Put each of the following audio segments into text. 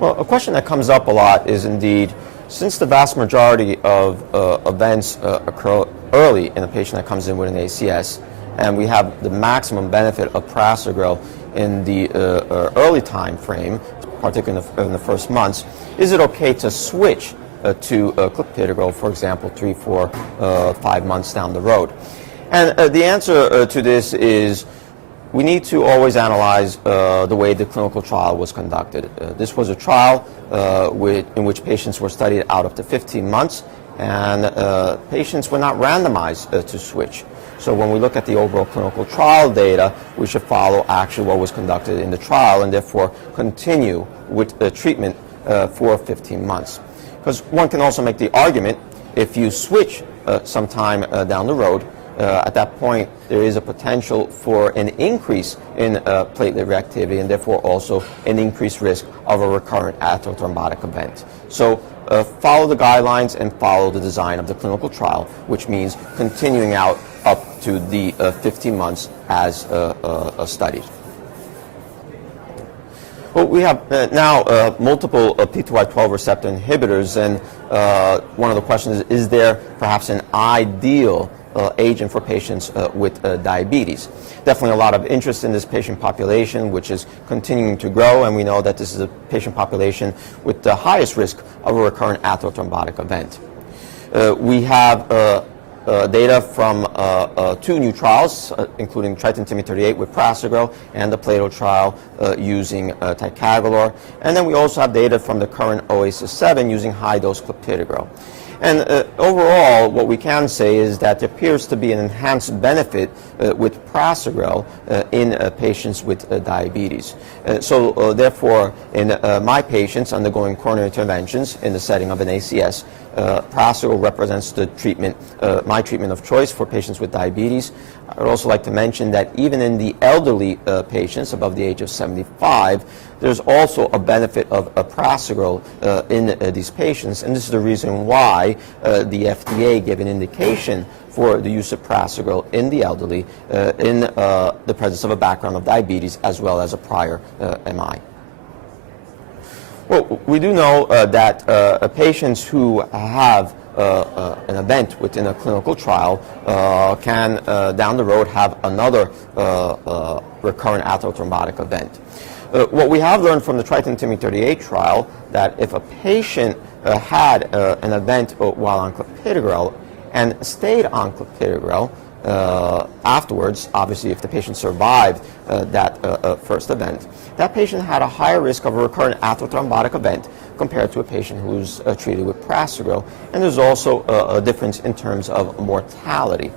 Well, a question that comes up a lot is indeed, since the vast majority of events occur early in a patient that comes in with an ACS, and we have the maximum benefit of prasugrel in the early time frame, particularly in the first months, is it okay to switch to clopidogrel, for example, 3, 4, 5 months down the road? And the answer to this is we need to always analyze the way the clinical trial was conducted. This was a trial in which patients were studied out up to 15 months, and patients were not randomized to switch. So when we look at the overall clinical trial data, we should follow actually what was conducted in the trial and therefore continue with the treatment for 15 months. Because one can also make the argument, if you switch sometime down the road, at that point, there is a potential for an increase in platelet reactivity and therefore also an increased risk of a recurrent atherothrombotic event. So follow the guidelines and follow the design of the clinical trial, which means continuing out up to the 15 months as studied. Well, we have now multiple P2Y12 receptor inhibitors, and one of the questions is there perhaps an ideal agent for patients with diabetes? Definitely a lot of interest in this patient population, which is continuing to grow, and we know that this is a patient population with the highest risk of a recurrent atherothrombotic event. We have data from 2 new trials, including Triton TIMI 38 with prasugrel and the Plato trial using ticagrelor. And then we also have data from the current OASIS 7 using high-dose clopidogrel. And overall, what we can say is that there appears to be an enhanced benefit with prasugrel in patients with diabetes. So therefore, in my patients undergoing coronary interventions in the setting of an ACS, prasugrel represents the treatment, my treatment of choice for patients with diabetes. I would also like to mention that even in the elderly patients above the age of 75, there's also a benefit of prasugrel in these patients, and this is the reason why the FDA gave an indication for the use of prasugrel in the elderly in the presence of a background of diabetes as well as a prior MI. Well, we do know that patients who have an event within a clinical trial can, down the road, have another recurrent atherothrombotic event. What we have learned from the Triton TIMI 38 trial, that if a patient had an event while on clopidogrel and stayed on clopidogrel afterwards, obviously if the patient survived that first event, that patient had a higher risk of a recurrent atherothrombotic event compared to a patient who's treated with prasugrel. And there's also a difference in terms of mortality.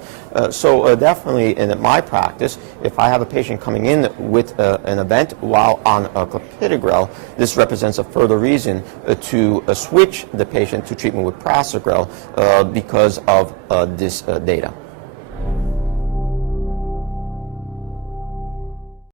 So definitely in my practice, if I have a patient coming in with an event while on clopidogrel, this represents a further reason to switch the patient to treatment with prasugrel because of this data.